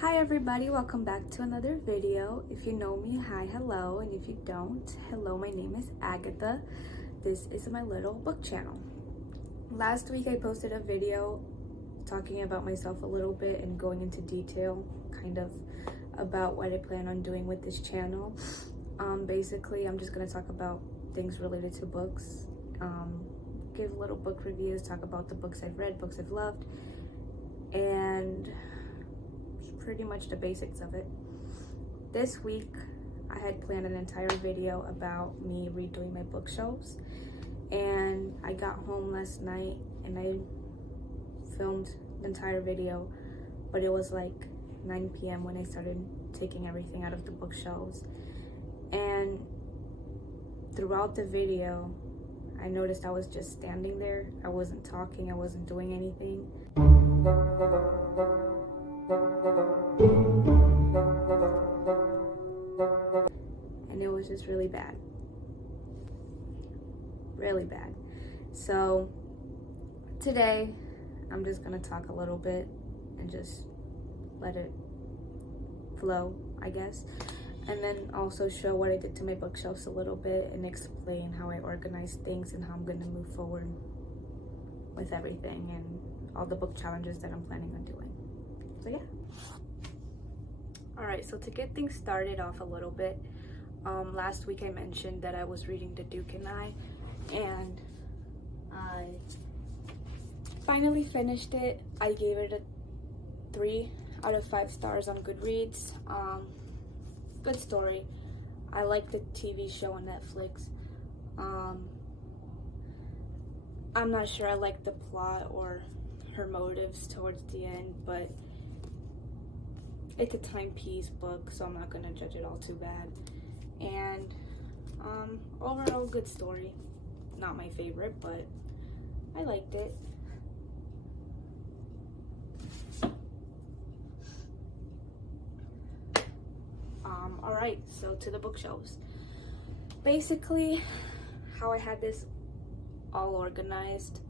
Hi everybody, welcome back to another video. If you know me, hi, hello, and if you don't, hello, my name is Agatha. This is my little book channel. Last week I posted a video talking about myself a little bit and going into detail kind of about what I plan on doing with this channel. Basically I'm just going to talk about things related to books, give little book reviews, talk about the books I've read, books I've loved, and pretty much the basics of it. This week I had planned an entire video about me redoing my bookshelves, and I got home last night and I filmed the entire video, but it was like 9 p.m. when I started taking everything out of the bookshelves. And throughout the video I noticed I was just standing there. I wasn't talking, I wasn't doing anything. And it was just really bad. Really bad. So today I'm just gonna talk a little bit and just let it flow, I guess. And then also show what I did to my bookshelves a little bit and explain how I organize things and how I'm gonna move forward with everything and all the book challenges that I'm planning on doing. So yeah. Alright, so to get things started off a little bit, last week I mentioned that I was reading The Duke and I, and I finally finished it. I gave it a 3 out of 5 stars on Goodreads. Good story. I like the TV show on Netflix. I'm not sure I like the plot or her motives towards the end, but it's a timepiece book, so I'm not gonna judge it all too bad. And overall good story. Not my favorite, but I liked it. Alright, so to the bookshelves. Basically, how I had this all organized,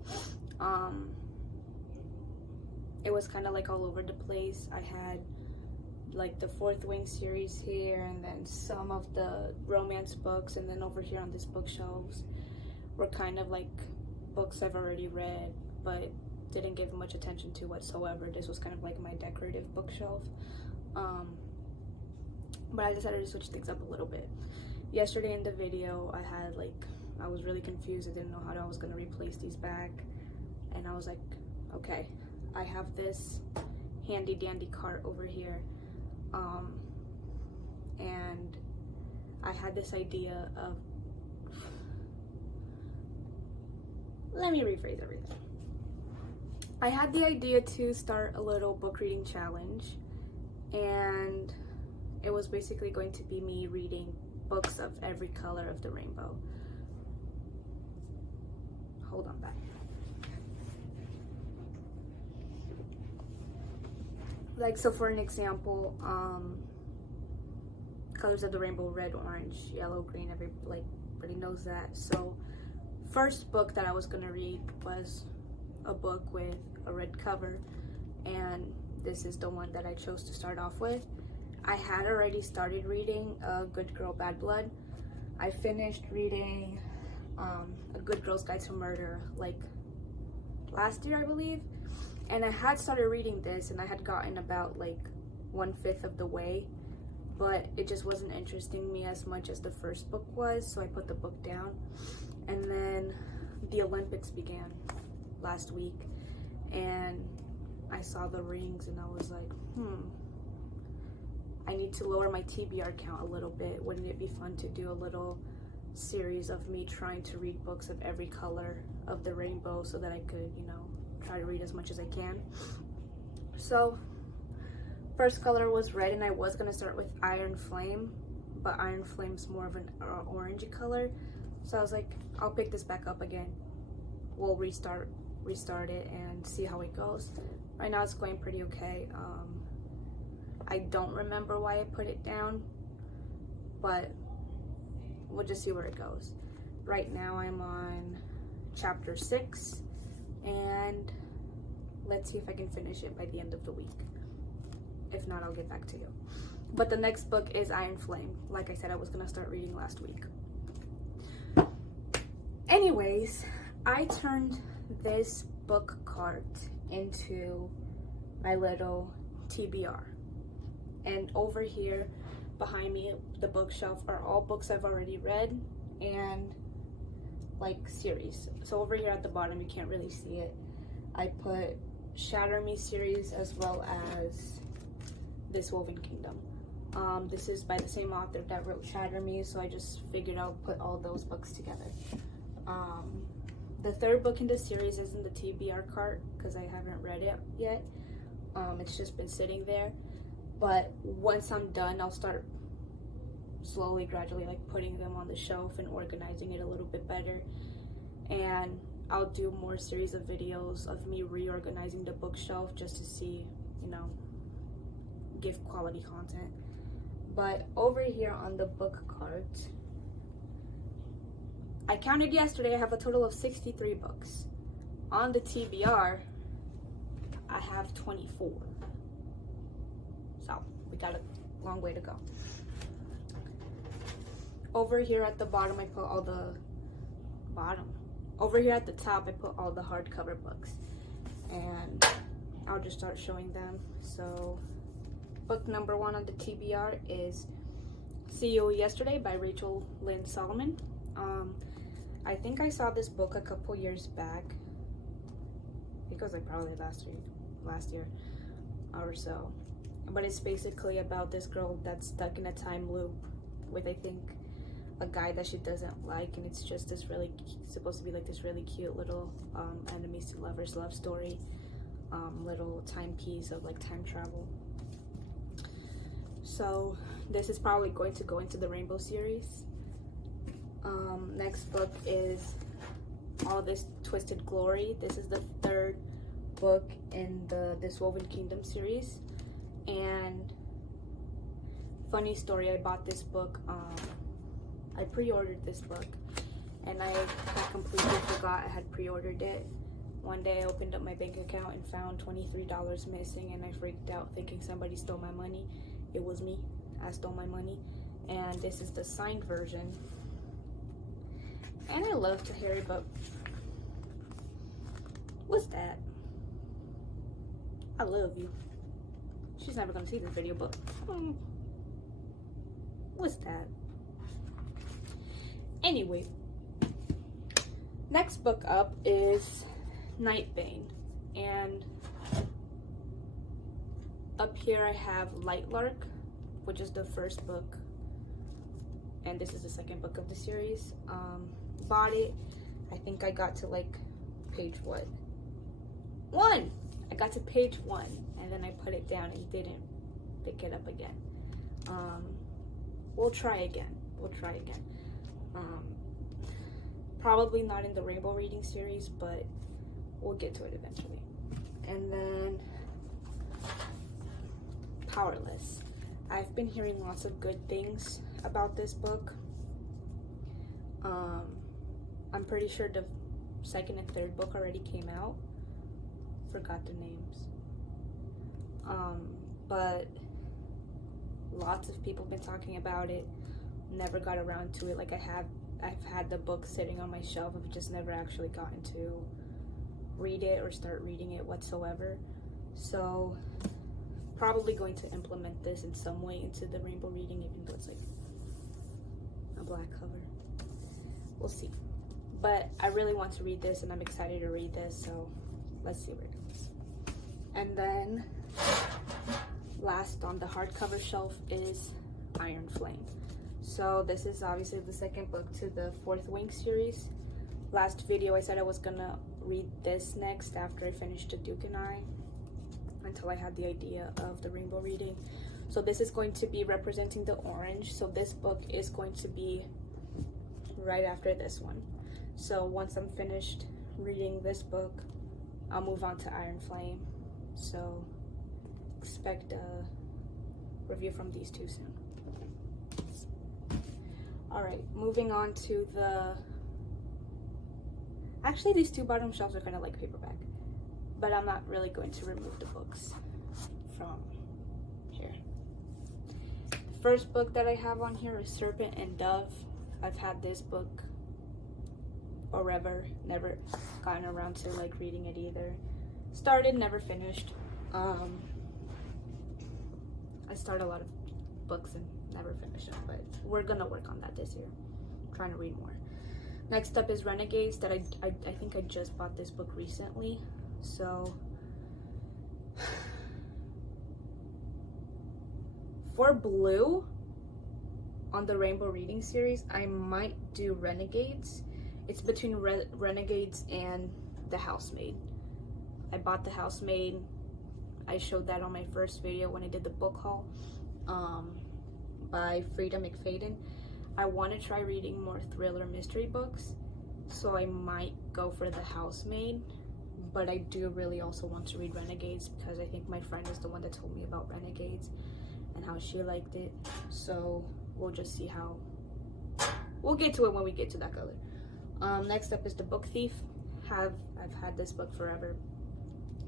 it was kind of like all over the place. I had like the Fourth Wing series here, and then some of the romance books, and then over here on this bookshelves were kind of like books I've already read but didn't give much attention to whatsoever. This was kind of like my decorative bookshelf. But I decided to switch things up a little bit. Yesterday in the video I was really confused. I didn't know how I was going to replace these back, and I was like, okay, I have this handy dandy cart over here, and I had this idea of, let me rephrase everything. I had the idea to start a little book reading challenge, and it was basically going to be me reading books of every color of the rainbow. Hold on back. Like, so for an example, colors of the rainbow: red, orange, yellow, green. Everybody knows that. So first book that I was gonna read was a book with a red cover, and this is the one that I chose to start off with. I had already started reading Good Girl, Bad Blood. I finished reading A Good Girl's Guide to Murder like last year, I believe. And I had started reading this, and I had gotten about like 1/5 of the way, but it just wasn't interesting me as much as the first book was, so I put the book down. And then the Olympics began last week, and I saw the rings, and I was like, I need to lower my TBR count a little bit. Wouldn't it be fun to do a little series of me trying to read books of every color of the rainbow so that I could, try to read as much as I can? So first color was red, and I was gonna start with Iron Flame, but Iron Flame's more of an orangey color. So I was like, I'll pick this back up again. We'll restart it and see how it goes. Right now it's going pretty okay. I don't remember why I put it down, but we'll just see where it goes. Right now I'm on chapter 6, and let's see if I can finish it by the end of the week. If not, I'll get back to you. But the next book is Iron Flame. Like I said, I was gonna start reading last week. Anyways, I turned this book cart into my little TBR. And over here behind me, the bookshelf, are all books I've already read and like series. So over here at the bottom, you can't really see it, I put Shatter Me series as well as This Woven Kingdom. This is by the same author that wrote Shatter Me, so I just figured I'll put all those books together. The third book in the series is in the TBR cart because I haven't read it yet. It's just been sitting there. But once I'm done, I'll start slowly, gradually, like putting them on the shelf and organizing it a little bit better. And I'll do more series of videos of me reorganizing the bookshelf just to see, you know, give quality content. But over here on the book cart, I counted yesterday, I have a total of 63 books. On the TBR, I have 24. So we got a long way to go. Over here at the bottom, I put all the over here at the top, I put all the hardcover books, and I'll just start showing them. So book number 1 on the TBR is See You Yesterday by Rachel Lynn Solomon. I think I saw this book a couple years back. I think it was like probably last year or so. But it's basically about this girl that's stuck in a time loop with, I think, a guy that she doesn't like, and it's just this really supposed to be like this really cute little enemies to lovers love story, little timepiece of like time travel. So this is probably going to go into the Rainbow series. Next book is All This Twisted Glory. This is the third book in the This Woven Kingdom series. And funny story, I bought this book, I pre-ordered this book, and I completely forgot I had pre-ordered it. One day I opened up my bank account and found $23 missing, and I freaked out thinking somebody stole my money. It was me. I stole my money. And this is the signed version. And I love Tahiri, but what's that? I love you. She's never gonna see this video, but what's that? Anyway, next book up is Nightbane, and up here I have Lightlark, which is the first book, and this is the second book of the series. Bought it, I think I got to like page what? 1! I got to page 1, and then I put it down and didn't pick it up again. We'll try again. Probably not in the Rainbow reading series, but we'll get to it eventually. And then Powerless. I've been hearing lots of good things about this book. I'm pretty sure the second and third book already came out. Forgot the names. But lots of people have been talking about it. Never got around to it. Like I've had the book sitting on my shelf. I've just never actually gotten to read it or start reading it whatsoever. So probably going to implement this in some way into the Rainbow reading, even though it's like a black cover. We'll see. But I really want to read this, and I'm excited to read this, so let's see where it goes. And then last on the hardcover shelf is Iron Flame. So this is obviously the second book to the Fourth Wing series. Last video I said I was gonna read this next after I finished The Duke and I, until I had the idea of the Rainbow reading. So this is going to be representing the orange. So this book is going to be right after this one. So once I'm finished reading this book, I'll move on to Iron Flame. So expect a review from these two soon. Alright, moving on to the... Actually, these two bottom shelves are kind of like paperback, but I'm not really going to remove the books from first book that I have on here is Serpent and Dove. I've had this book forever, never gotten around to like reading it either. Started, never finished. I start a lot of books and never finish them, but we're gonna work on that this year. I'm trying to read more. Next up is Renegades, that I think I just bought this book recently, so for Blue on the Rainbow Reading series, I might do Renegades. It's between Renegades and The Housemaid. I bought The Housemaid. I showed that on my first video when I did the book haul by Frida McFadden. I want to try reading more thriller mystery books, so I might go for The Housemaid, but I do really also want to read Renegades because I think my friend is the one that told me about Renegades and how she liked it, so we'll just see how, we'll get to it when we get to that color. Next up is The Book Thief. I've had this book forever,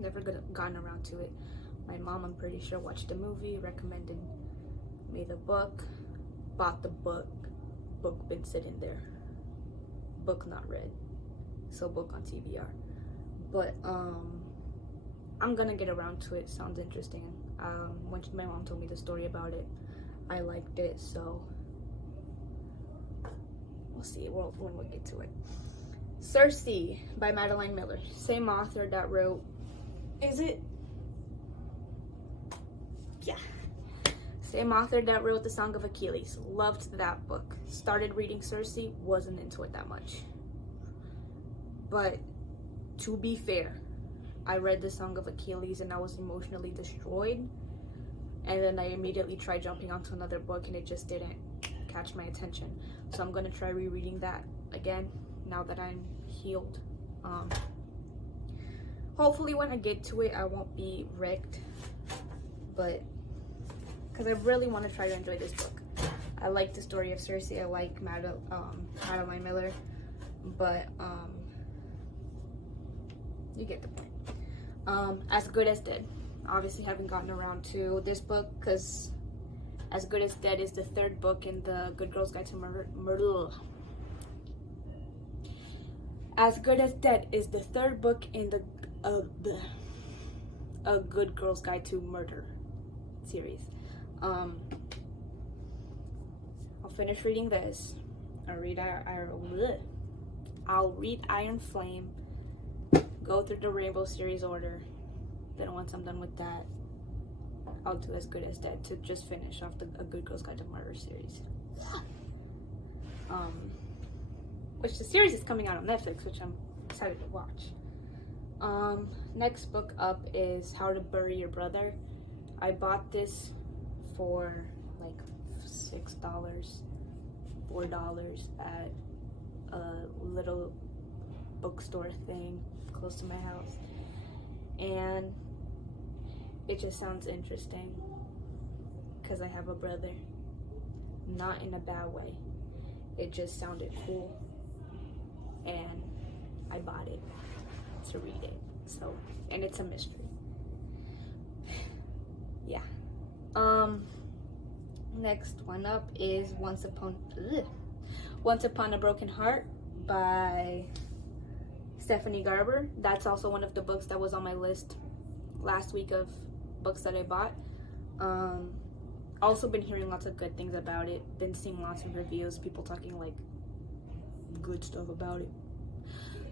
never gotten around to it. My mom, I'm pretty sure, watched the movie, recommended me the book, bought the book been sitting there, book not read, so book on TBR. But I'm gonna get around to it. Sounds interesting. When my mom told me the story about it, I liked it, so we'll see when we get to it. Circe by Madeline Miller, same author that wrote, is it? Yeah. Same author that wrote The Song of Achilles. Loved that book. Started reading Circe, wasn't into it that much. But to be fair, I read The Song of Achilles and I was emotionally destroyed. And then I immediately tried jumping onto another book and it just didn't catch my attention. So I'm going to try rereading that again now that I'm healed. Hopefully when I get to it, I won't be wrecked. But because I really want to try to enjoy this book. I like the story of Circe. I like Madeline Miller, but you get the point. As Good as Dead. Obviously haven't gotten around to this book because As Good as Dead is the third book in the Good Girl's Guide to Murder. As Good as Dead is the third book in the A Good Girl's Guide to Murder series. I'll finish reading this. I'll read Iron Flame, go through the Rainbow series order. Then once I'm done with that, I'll do As Good as Dead to just finish off A Good Girl's Guide to Murder series. Which the series is coming out on Netflix, which I'm excited to watch. Next book up is How to Bury Your Brother. I bought this for like $6, $4 at a little bookstore thing close to my house, and it just sounds interesting because I have a brother. Not in a bad way, it just sounded cool and I bought it to read it. So, and it's a mystery. Yeah. Next one up is Once Upon a Broken Heart by Stephanie Garber. That's also one of the books that was on my list last week of books that I bought. Also been hearing lots of good things about it. Been seeing lots of reviews, people talking like good stuff about it.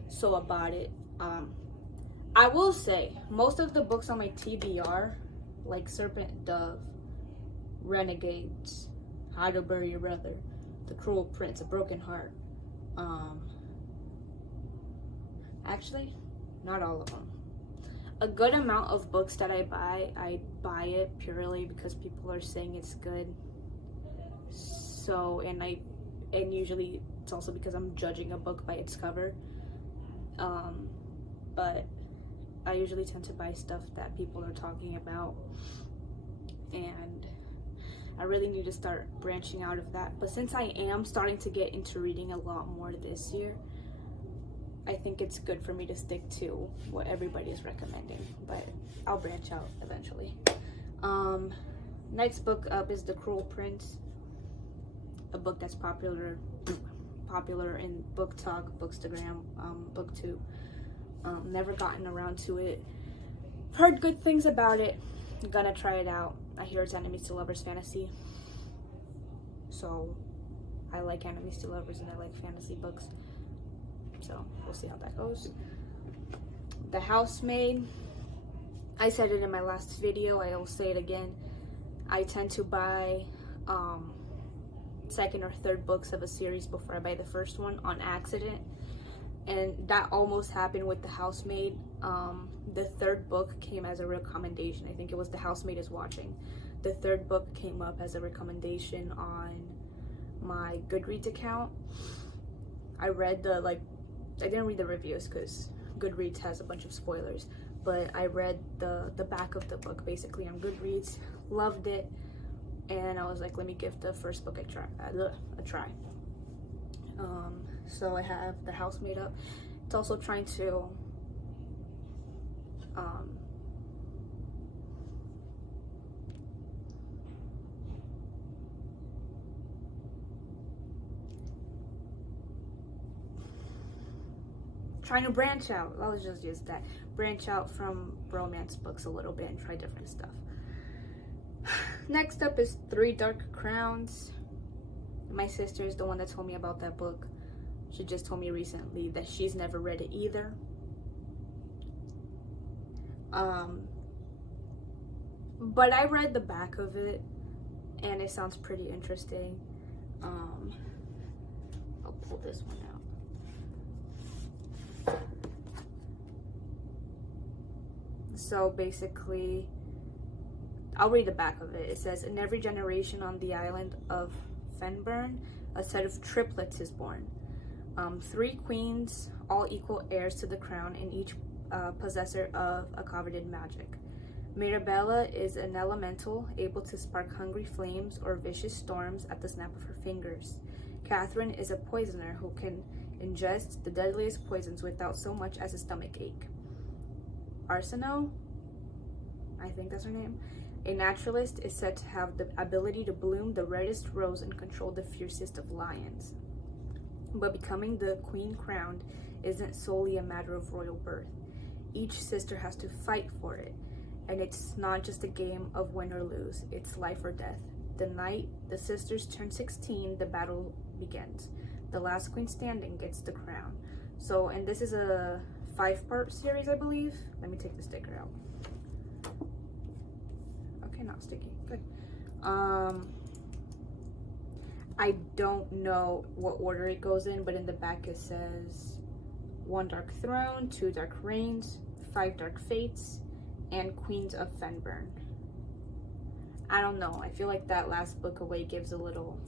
So I bought it. I will say, most of the books on my TBR, like Serpent, Dove, Renegades, How to Bury Your Brother, The Cruel Prince, A Broken Heart. Actually, not all of them. A good amount of books that I buy it purely because people are saying it's good. So, and usually it's also because I'm judging a book by its cover. But I usually tend to buy stuff that people are talking about, and I really need to start branching out of that. But since I am starting to get into reading a lot more this year, I think it's good for me to stick to what everybody is recommending, but I'll branch out eventually. Next book up is The Cruel Prince, a book that's popular in Book Talk, Bookstagram, BookTube. Never gotten around to it. Heard good things about it. Gonna try it out. I hear it's enemies to lovers fantasy. So I like enemies to lovers and I like fantasy books. So we'll see how that goes. The Housemaid. I said it in my last video. I will say it again. I tend to buy second or third books of a series before I buy the first one on accident. And that almost happened with The Housemaid. The third book came as a recommendation. I think it was The Housemaid is Watching. The third book came up as a recommendation on my Goodreads account. I read I didn't read the reviews because Goodreads has a bunch of spoilers, but I read the back of the book basically on Goodreads, loved it, and I was like, let me give the first book a try. So I have The Housemaid up. It's also trying to branch out. I was just that. Branch out from romance books a little bit and try different stuff. Next up is Three Dark Crowns. My sister is the one that told me about that book. She just told me recently that she's never read it either. But I read the back of it and it sounds pretty interesting. I'll pull this one out. So basically, I'll read the back of it. It says, in every generation on the island of Fenburn, a set of triplets is born. 3 queens, all equal heirs to the crown, and each possessor of a coveted magic. Mirabella is an elemental, able to spark hungry flames or vicious storms at the snap of her fingers. Catherine is a poisoner who can ingest the deadliest poisons without so much as a stomach ache. Arsino, I think that's her name, a naturalist, is said to have the ability to bloom the reddest rose and control the fiercest of lions. But becoming the queen crowned isn't solely a matter of royal birth. Each sister has to fight for it, and it's not just a game of win or lose, it's life or death. The night the sisters turn 16, the battle begins. The last queen standing gets the crown. So, and this is a 5-part series, I believe. Let me take the sticker out. Okay, not sticky. Good. I don't know what order it goes in, but in the back it says 1 Dark Throne, 2 Dark Reigns, 5 Dark Fates, and Queens of Fenburn. I don't know. I feel like that last book away gives a little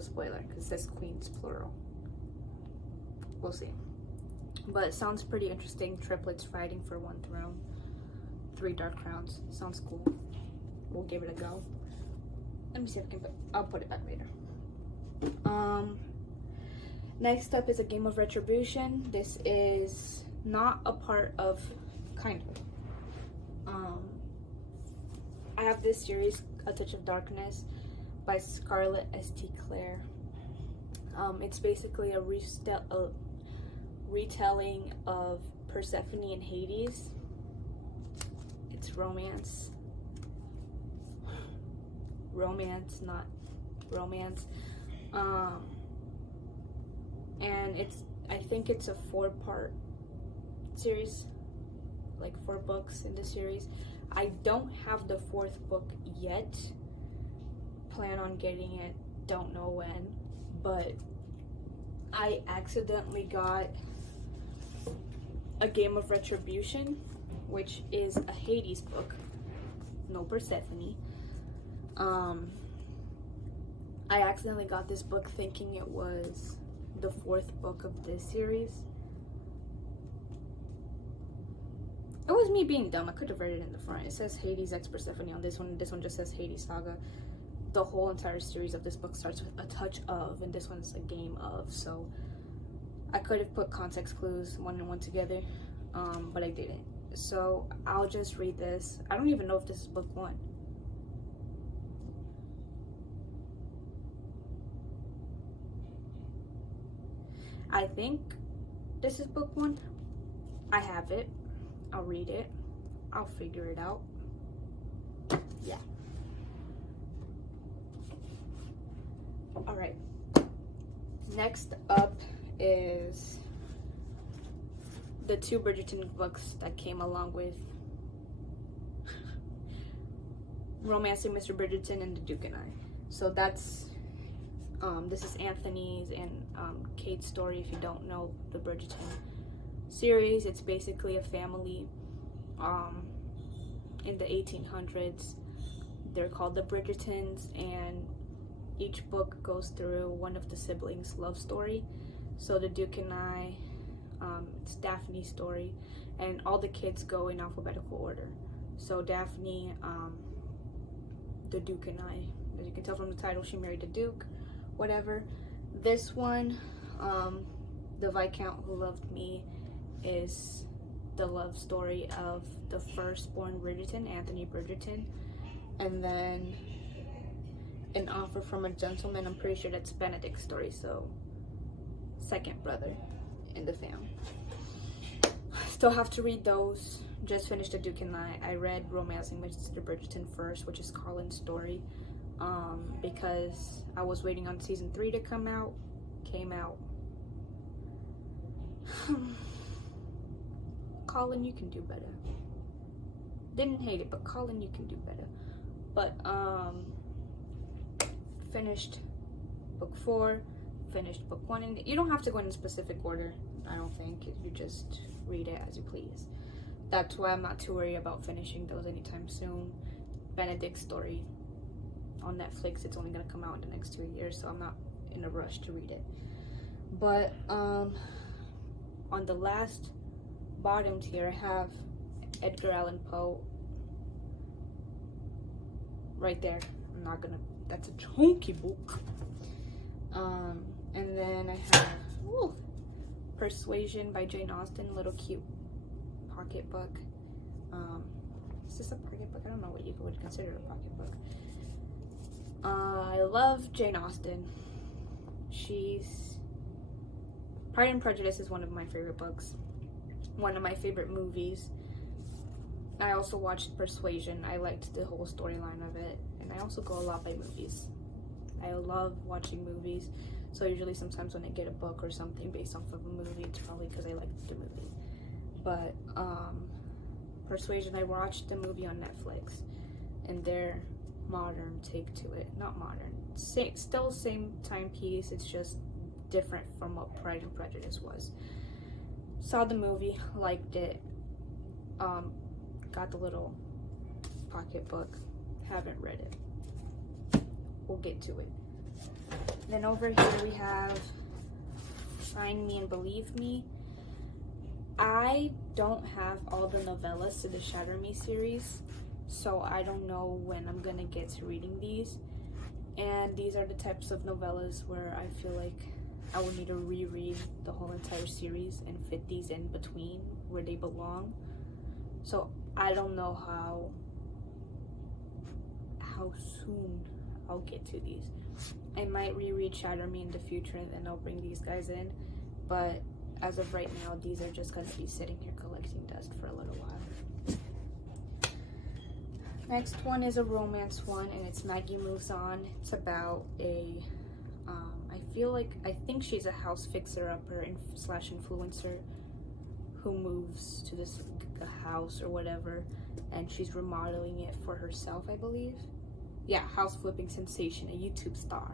spoiler because it says queens plural. We'll see. But it sounds pretty interesting. Triplets fighting for 1 throne. 3 dark crowns. Sounds cool. We'll give it a go. Let me see if I can I'll put it back later. Next up is A Game of Retribution. This is not a part of, kind of. I have this series, A Touch of Darkness, by Scarlett St. Clair. It's basically a retelling of Persephone and Hades. It's romance. Romance, not romance. And I think it's a 4-part series, like 4 books in the series. I don't have the 4th book yet. Plan on getting it, don't know when, but I accidentally got A Game of Retribution, which is a Hades book, no Persephone. I accidentally got this book thinking it was the 4th book of this series. It was me being dumb. I could have read it in the front. It says Hades x Persephone on this one. This one just says Hades Saga. The whole entire series of this book starts with A Touch of, and this one's A Game of. So I could have put context clues 1 and 1 together, but I didn't. So I'll just read this. I don't even know if this is book 1. I think this is book 1. I have it. I'll read it. I'll figure it out. Yeah. All right. Next up is the 2 Bridgerton books that came along with Romancing Mr. Bridgerton and The Duke and I. So that's this is Anthony's and Kate's story. If you don't know the Bridgerton series, it's basically a family in the 1800s. They're called the Bridgertons, and each book goes through one of the siblings' love story. So The Duke and I, it's Daphne's story, and all the kids go in alphabetical order. So Daphne, the Duke and I, as you can tell from the title, she married the Duke, whatever. This one, The Viscount Who Loved Me, is the love story of the firstborn Bridgerton, Anthony Bridgerton, and then An Offer from a Gentleman. I'm pretty sure that's Benedict's story, so second brother in the family. Still have to read those. Just finished The Duke and I read Romancing Mr. Bridgerton first, which is Colin's story, because I was waiting on season 3 to come out. Came out. Colin, you can do better. Didn't hate it, but Colin, you can do better. But finished book 4, finished book 1, and you don't have to go in specific order. I don't think. You just read it as you please. That's why I'm not too worried about finishing those anytime soon. Benedict's story on Netflix, it's only gonna come out in the next 2 years, so I'm not in a rush to read it. But on the last bottom tier, I have Edgar Allan Poe right there. I'm not gonna, that's a chunky book. And then I have Persuasion by Jane Austen, little cute pocketbook. Is this a pocketbook? I don't know what you would consider a pocketbook. I love Jane Austen. Pride and Prejudice is one of my favorite books. One of my favorite movies. I also watched Persuasion. I liked the whole storyline of it. And I also go a lot by movies. I love watching movies. So usually sometimes when I get a book or something based off of a movie, it's probably because I like the movie. But Persuasion, I watched the movie on Netflix, and their modern take to it. Not modern. Still same timepiece, it's just different from what Pride and Prejudice was. Saw the movie, liked it, got the little pocketbook, haven't read it. We'll get to it. Then over here we have Find Me and Believe Me. I don't have all the novellas to the Shatter Me series, so I don't know when I'm gonna get to reading these. And these are the types of novellas where I feel like I would need to reread the whole entire series and fit these in between where they belong. So I don't know how soon I'll get to these. I might reread Shatter Me in the future and then I'll bring these guys in, but as of right now, these are just going to be sitting here collecting dust for a little while. Next one is a romance one, and it's Maggie Moves On. It's about I think she's a house fixer-upper / influencer who moves to this house or whatever, and she's remodeling it for herself, I believe. Yeah, house flipping sensation, a YouTube star.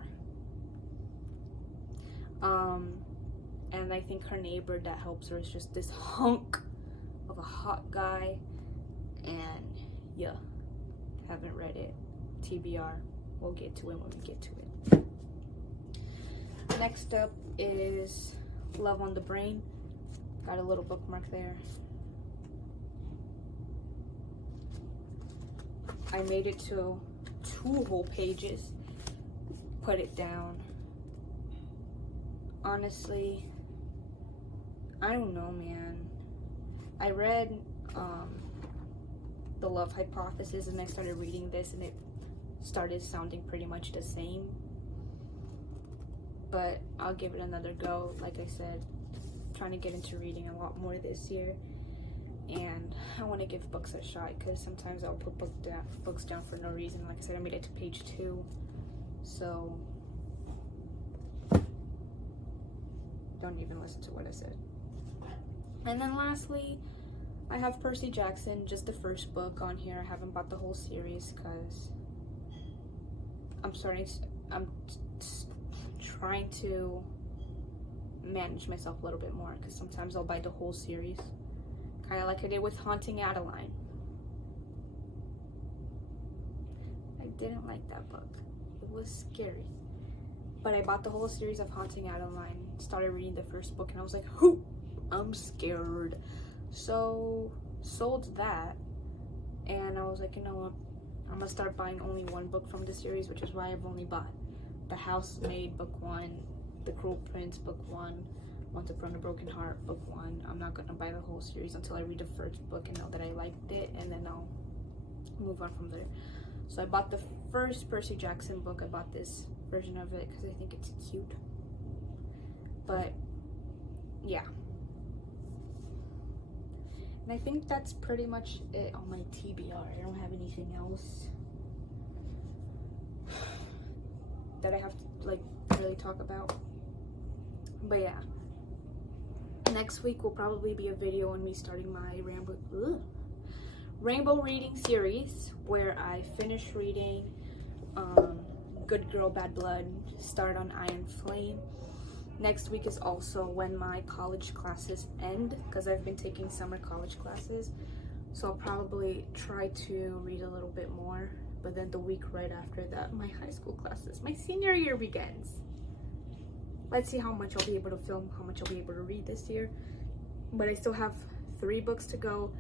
And I think her neighbor that helps her is just this hunk of a hot guy. And yeah, haven't read it. TBR. We'll get to it when we get to it. Next up is Love on the Brain. Got a little bookmark there. I made it to 2 whole pages. Put it down. Honestly, I don't know, man. I read The Love Hypothesis, and I started reading this and it started sounding pretty much the same. But I'll give it another go. Like I said, trying to get into reading a lot more this year, and I want to give books a shot, because sometimes I'll put books down for no reason. Like I said, I made it to page 2, so don't even listen to what I said. And then lastly, I have Percy Jackson, just the first book on here. I haven't bought the whole series because I'm trying to manage myself a little bit more, because sometimes I'll buy the whole series, kind of like I did with Haunting Adeline. I didn't like that book. It was scary. But I bought the whole series of Haunting Adeline, started reading the first book, and I was like, "Whoo, I'm scared." So sold that, and I was like, you know what, I'm gonna start buying only one book from the series, which is why I've only bought The Housemaid book 1, The Cruel Prince book 1, Once Upon a Broken Heart book 1. I'm not gonna buy the whole series until I read the first book and know that I liked it, and then I'll move on from there. So I bought the first Percy Jackson book. I bought this version of it because I think it's cute. But yeah, and I think that's pretty much it on my TBR. I don't have anything else that I have to like really talk about. But yeah, next week will probably be a video on me starting my rainbow reading series, where I finish reading Good Girl Bad Blood, start on Iron Flame. Next week is also when my college classes end, because I've been taking summer college classes, so I'll probably try to read a little bit more. But then the week right after that, my high school classes, my senior year begins. Let's see how much I'll be able to film, how much I'll be able to read this year. But I still have 3 books to go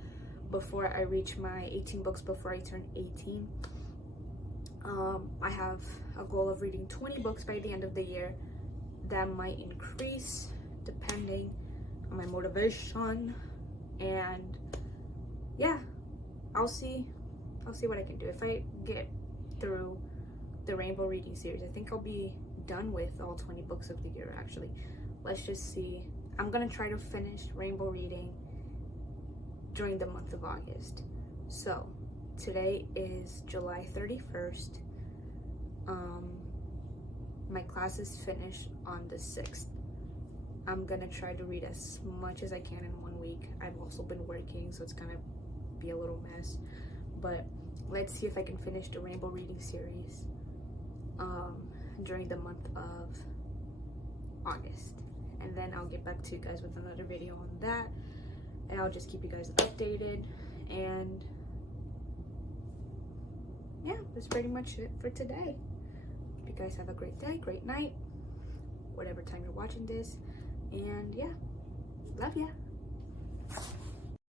before I reach my 18 books before I turn 18. I have a goal of reading 20 books by the end of the year. That might increase depending on my motivation, and yeah, I'll see what I can do. If I get through the rainbow reading series, I think I'll be done with all 20 books of the year. Actually, let's just see. I'm gonna try to finish rainbow reading during the month of August. So today is July 31st. My classes finish on the 6th. I'm gonna try to read as much as I can in 1 week. I've also been working, so it's gonna be a little mess, but let's see if I can finish the rainbow reading series during the month of August, and then I'll get back to you guys with another video on that, and I'll just keep you guys updated. And yeah, that's pretty much it for today. Hope you guys have a great day, great night, whatever time you're watching this, and yeah, love ya.